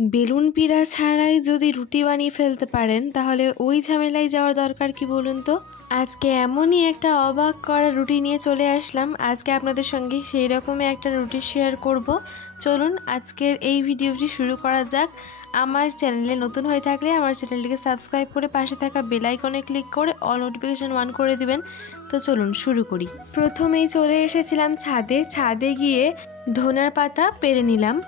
Balloon পিড়া ছাড়াই যদি রুটি বানিয়ে ফেলতে পারেন তাহলে ওই ঝামেলায় যাওয়ার দরকার কি বলুন তো। আজকে এমনই একটা অবাক করা রুটি নিয়ে চলে আসলাম। আজকে আপনাদের সঙ্গে সেই রকমই একটা রুটি শেয়ার করব। চলুন আজকের এই ভিডিওটি শুরু করা যাক। আমার চ্যানেলে নতুন হয়ে থাকলে আমার চ্যানেলটিকে সাবস্ক্রাইব করে পাশে থাকা বেল আইকনে ক্লিক করে অল নোটিফিকেশন অন করে দিবেন। তো চলুন শুরু করি। প্রথমেই চলে এসেছিলাম ছাদে গিয়ে ধনিয়ার পাতা পেরে নিলাম।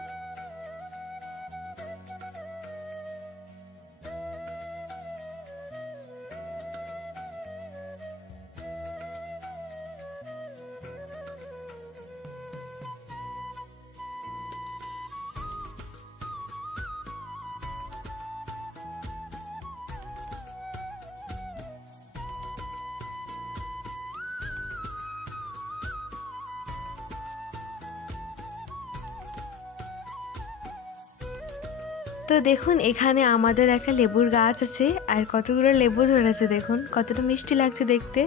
তো দেখুন এখানে আমাদের একটা লেবুর গাছ আছে আর কতগুলো লেবু ধরেছে, দেখুন কতটা মিষ্টি লাগছে দেখতে।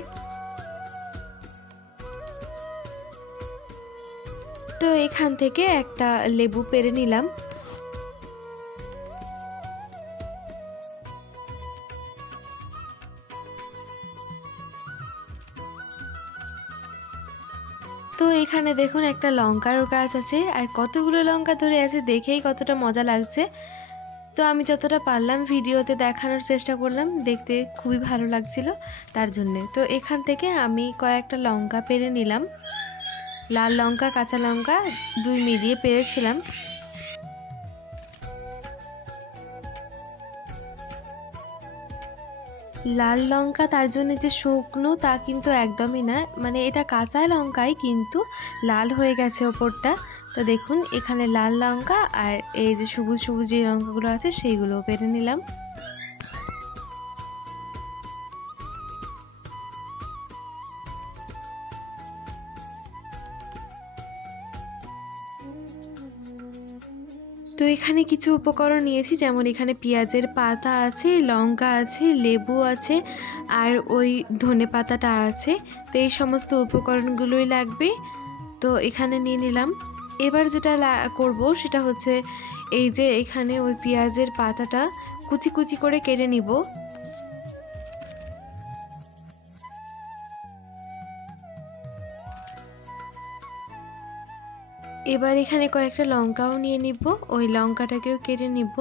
তো এখান থেকে একটা লেবু পেরে নিলাম। তো এখানে দেখুন একটা লঙ্কার গাছ আছে আর কতগুলো লঙ্কা ধরে আছে, দেখেই কতটা মজা লাগছে। তো আমি যতটা পারলাম ভিডিওতে দেখানোর চেষ্টা করলাম, দেখতে খুবই ভালো লাগছিল তার জন্যে। তো এখান থেকে আমি কয়েকটা লঙ্কা পেরে নিলাম, লাল লঙ্কা কাঁচা লঙ্কা দুই মিলিয়ে পেরেছিলাম। লাল লঙ্কা তার জন্য যে শুকনো তা কিন্তু একদমই না, মানে এটা কাঁচা লঙ্কাই কিন্তু লাল হয়ে গেছে ওপরটা। তো দেখুন এখানে লাল লঙ্কা আর এই যে সবুজ সবুজ যে লঙ্কাগুলো আছে সেইগুলো পেরে নিলাম। তো এখানে কিছু উপকরণ নিয়েছি, যেমন এখানে পেঁয়াজের পাতা আছে, লঙ্কা আছে, লেবু আছে আর ওই ধনে পাতাটা আছে। তো এই সমস্ত উপকরণগুলোই লাগবে। তো এখানে নিয়ে নিলাম। এবার যেটা করব সেটা হচ্ছে এই যে এখানে ওই পেঁয়াজের পাতাটা কুচি কুচি করে কেটে নিব। এবার এখানে কয়েকটা লঙ্কাও নিয়ে নিব, ওই লঙ্কাটাকেও কেটে নিব।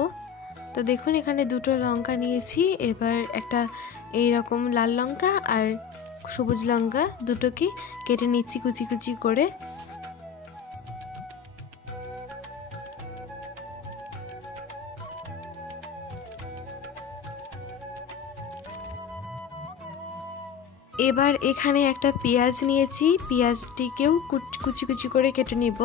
তো দেখুন এখানে দুটো লঙ্কা নিয়েছি। এবার একটা এইরকম লাল লঙ্কা আর সবুজ লঙ্কা দুটোকে কেটে নিচ্ছি কুচি কুচি করে। এবার এখানে একটা পেঁয়াজ নিয়েছি, পেঁয়াজটিকেও কুচি কুচি করে কেটে নিব।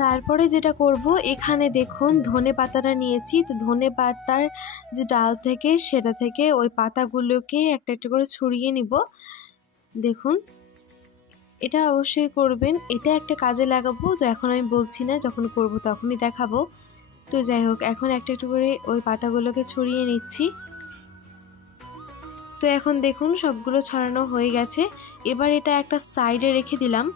তারপরে যেটা করব, এখানে দেখুন ধনে পাতাটা নিয়েছি। তো ধনে পাতার যে ডাল থেকে সেটা থেকে ওই পাতাগুলোকে একটা একটা করে ছড়িয়ে নিব। দেখুন এটা অবশ্যই করবেন, এটা একটা কাজে লাগাবো। তো এখন আমি বলছি না, যখন করব তখনই দেখাবো। তো যাই হোক এখন একটা একটু করে ওই পাতাগুলোকে ছড়িয়ে নিচ্ছি। তো এখন দেখুন সবগুলো ছড়ানো হয়ে গেছে। এবার এটা একটা সাইডে রেখে দিলাম।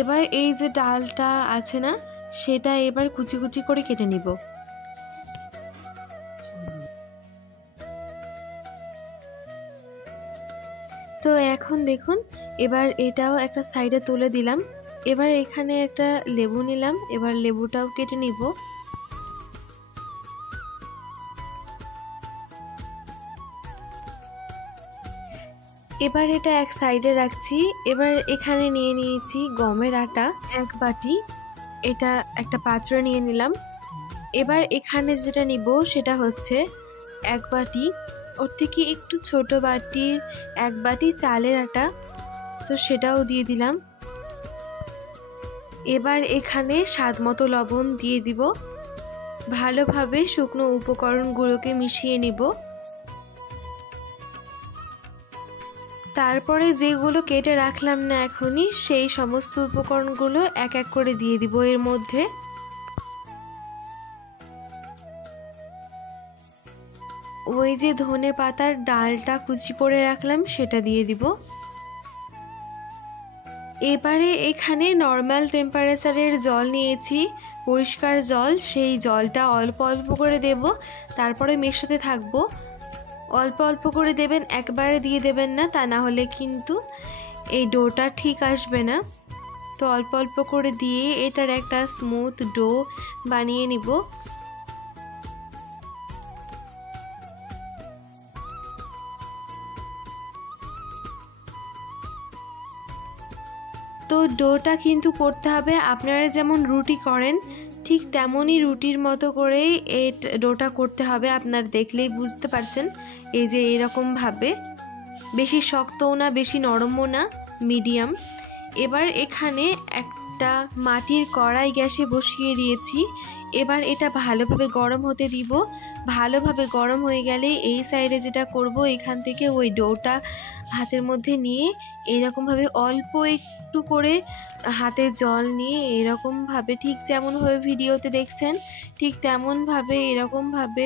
এবার এই যে ডালটা আছে না, সেটা এবার কুচি কুচি করে কেটে নিব। তো এখন দেখুন এবার এটাও একটা সাইডে তুলে দিলাম। এবার এখানে একটা লেবু নিলাম, এবার লেবুটাও কেটে নিব। এবার এটা এক সাইডে রাখছি। এবার এখানে নিয়ে নিয়েছি গমের আটা এক বাটি, এটা একটা পাত্র নিয়ে নিলাম। এবার এখানে যেটা নিব সেটা হচ্ছে এক বাটি, ওর থেকে একটু ছোট বাটির এক বাটি চালের আটা, তো সেটাও দিয়ে দিলাম। এবার এখানে স্বাদ মতো লবণ দিয়ে দিব। ভালোভাবে শুকনো উপকরণগুলোকে মিশিয়ে নিব। তারপরে যেগুলো কেটে রাখলাম না এখনই, সেই সমস্ত উপকরণগুলো এক এক করে দিয়ে দিব এর মধ্যে। ওই যে ধনে পাতার ডালটা কুচি করে রাখলাম সেটা দিয়ে দিব। এবারে এখানে নর্মাল টেম্পারেচারের জল নিয়েছি, পরিষ্কার জল, সেই জলটা অল্প অল্প করে দেব, তারপরে মেশাতে থাকবো। অল্প অল্প করে দেবেন, একবারে দিয়ে দেবেন না, তা না হলে কিন্তু এই ডোটা ঠিক আসবে না। তো অল্প অল্প করে দিয়ে এটার একটা স্মুথ ডো বানিয়ে নিব। তো ডোটা কিন্তু করতে হবে আপনারা যেমন রুটি করেন ঠিক তেমনই রুটির মতো করেই এই ডোটা করতে হবে। আপনারা দেখলেই বুঝতে পারছেন, এই যে এরকমভাবে, বেশি শক্তও না বেশি নরমও না, মিডিয়াম। এবার এখানে একটা মাটির কড়াই গ্যাসে বসিয়ে দিয়েছি। এবার এটা ভালোভাবে গরম হতে দিব। ভালোভাবে গরম হয়ে গেলে এই সাইডে যেটা করব, এখান থেকে ওই ডোটা হাতের মধ্যে নিয়ে এরকমভাবে অল্প একটু করে হাতে জল নিয়ে এরকমভাবে, ঠিক যেমনভাবে ভিডিওতে দেখছেন ঠিক তেমনভাবে এরকমভাবে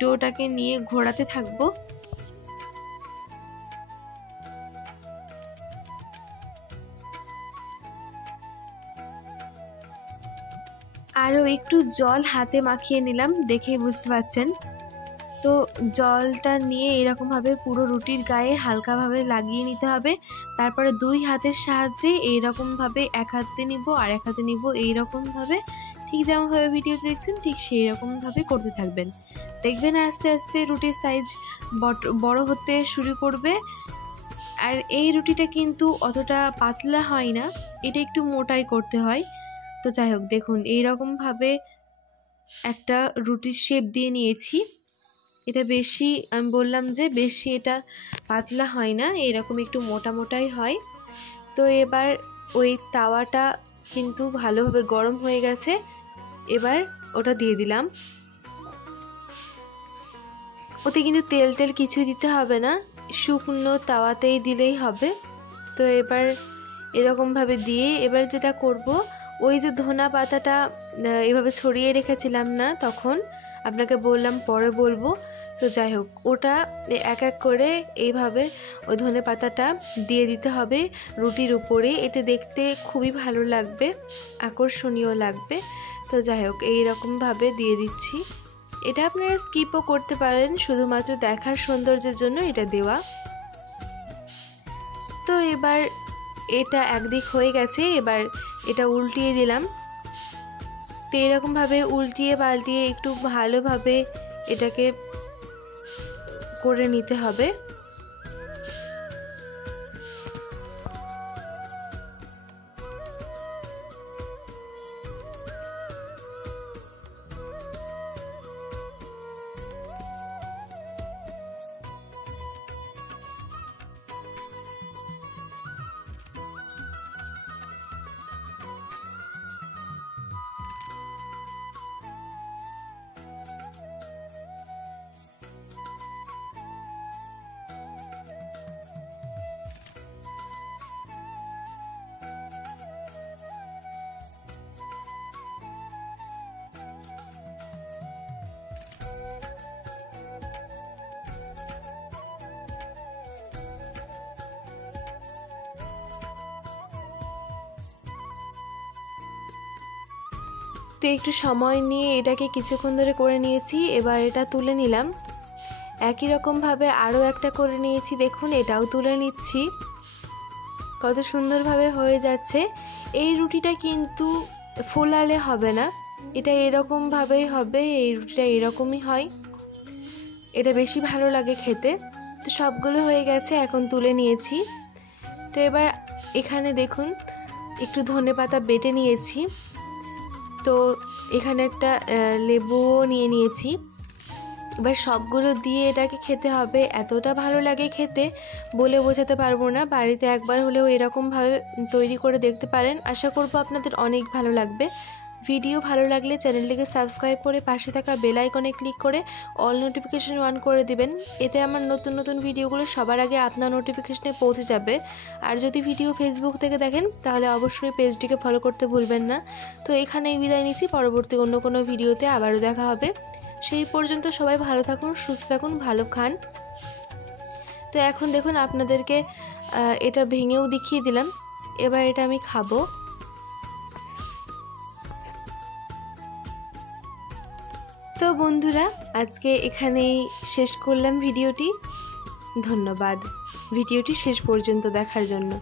ডোটাকে নিয়ে ঘোরাতে থাকবো। আরও একটু জল হাতে মাখিয়ে নিলাম, দেখেই বুঝতে পারছেন। তো জলটা নিয়ে এরকমভাবে পুরো রুটির গায়ে হালকাভাবে লাগিয়ে নিতে হবে। তারপরে দুই হাতের সাহায্যে এইরকমভাবে এক হাতে নিব আর এক হাতে নিব, এইরকমভাবে ঠিক যেমনভাবে ভিডিওতে দেখছেন ঠিক সেই রকমভাবে করতে থাকবেন। দেখবেন আস্তে আস্তে রুটির সাইজ বড় হতে শুরু করবে। আর এই রুটিটা কিন্তু অতটা পাতলা হয় না, এটা একটু মোটাই করতে হয়। তো যাই হোক, দেখুন এইরকমভাবে একটা রুটির শেপ দিয়ে নিয়েছি। এটা বেশি, আমি বললাম যে বেশি এটা পাতলা হয় না, এরকম একটু মোটা মোটাই হয়। তো এবার ওই তাওয়াটা কিন্তু ভালোভাবে গরম হয়ে গেছে, এবার ওটা দিয়ে দিলাম। ওতে কিন্তু তেল টেল কিছুই দিতে হবে না, শুকনো তাওয়াতেই দিলেই হবে। তো এবার এরকমভাবে দিয়ে এবার যেটা করব, ওই যে ধনা পাতাটা এভাবে ছড়িয়ে রেখেছিলাম না, তখন আপনাকে বললাম পরে বলবো। তো যাই হোক, ওটা এক এক করে এইভাবে ওই ধনে পাতাটা দিয়ে দিতে হবে রুটির উপরে। এতে দেখতে খুবই ভালো লাগবে, আকর্ষণীয় লাগবে। তো যাই হোক, এইরকমভাবে দিয়ে দিচ্ছি। এটা আপনারা স্কিপও করতে পারেন, শুধুমাত্র দেখার সৌন্দর্যের জন্য এটা দেওয়া। তো এবার এটা একদিক হয়ে গেছে, এবার এটা উল্টিয়ে দিলাম। তো এরকমভাবে উল্টিয়ে পাল্টিয়ে একটু ভালোভাবে এটাকে করে নিতে হবে। তো একটু সময় নিয়ে এটাকে কিছুক্ষণ ধরে করে নিয়েছি, এবার এটা তুলে নিলাম। একই রকমভাবে আরও একটা করে নিয়েছি, দেখুন এটাও তুলে নিচ্ছি। কত সুন্দরভাবে হয়ে যাচ্ছে। এই রুটিটা কিন্তু ফোলালে হবে না, এটা এরকমভাবেই হবে, এই রুটিটা এরকমই হয়, এটা বেশি ভালো লাগে খেতে। তো সবগুলো হয়ে গেছে, এখন তুলে নিয়েছি। তো এবার এখানে দেখুন একটু ধনেপাতা বেটে নিয়েছি, তো এখানে একটা লেবুও নিয়ে নিয়েছি। এবার সবগুলো দিয়ে এটাকে খেতে হবে, এতটা ভালো লাগে খেতে বলে বোঝাতে পারবো না। বাড়িতে একবার হলেও এরকমভাবে তৈরি করে দেখতে পারেন, আশা করবো আপনাদের অনেক ভালো লাগবে। ভিডিও ভালো লাগলে চ্যানেলটিকে সাবস্ক্রাইব করে পাশে থাকা বেল আইকনে ক্লিক করে অল নোটিফিকেশন অন করে দিবেন, এতে আমার নতুন নতুন ভিডিওগুলো সবার আগে আপনার নোটিফিকেশনে পৌঁছে যাবে। আর যদি ভিডিও ফেসবুক থেকে দেখেন তাহলে অবশ্যই পেজটিকে ফলো করতে ভুলবেন না। তো এখানেই বিদায় নিচ্ছি, পরবর্তী অন্য কোনো ভিডিওতে আবারও দেখা হবে। সেই পর্যন্ত সবাই ভালো থাকুন, সুস্থ থাকুন, ভালো খান। তো এখন দেখুন আপনাদেরকে এটা ভেঙেও দেখিয়ে দিলাম। এবার এটা আমি খাবো। তো বন্ধুরা, আজকে এখানেই শেষ করলাম ভিডিওটি। ধন্যবাদ ভিডিওটি শেষ পর্যন্ত দেখার জন্য।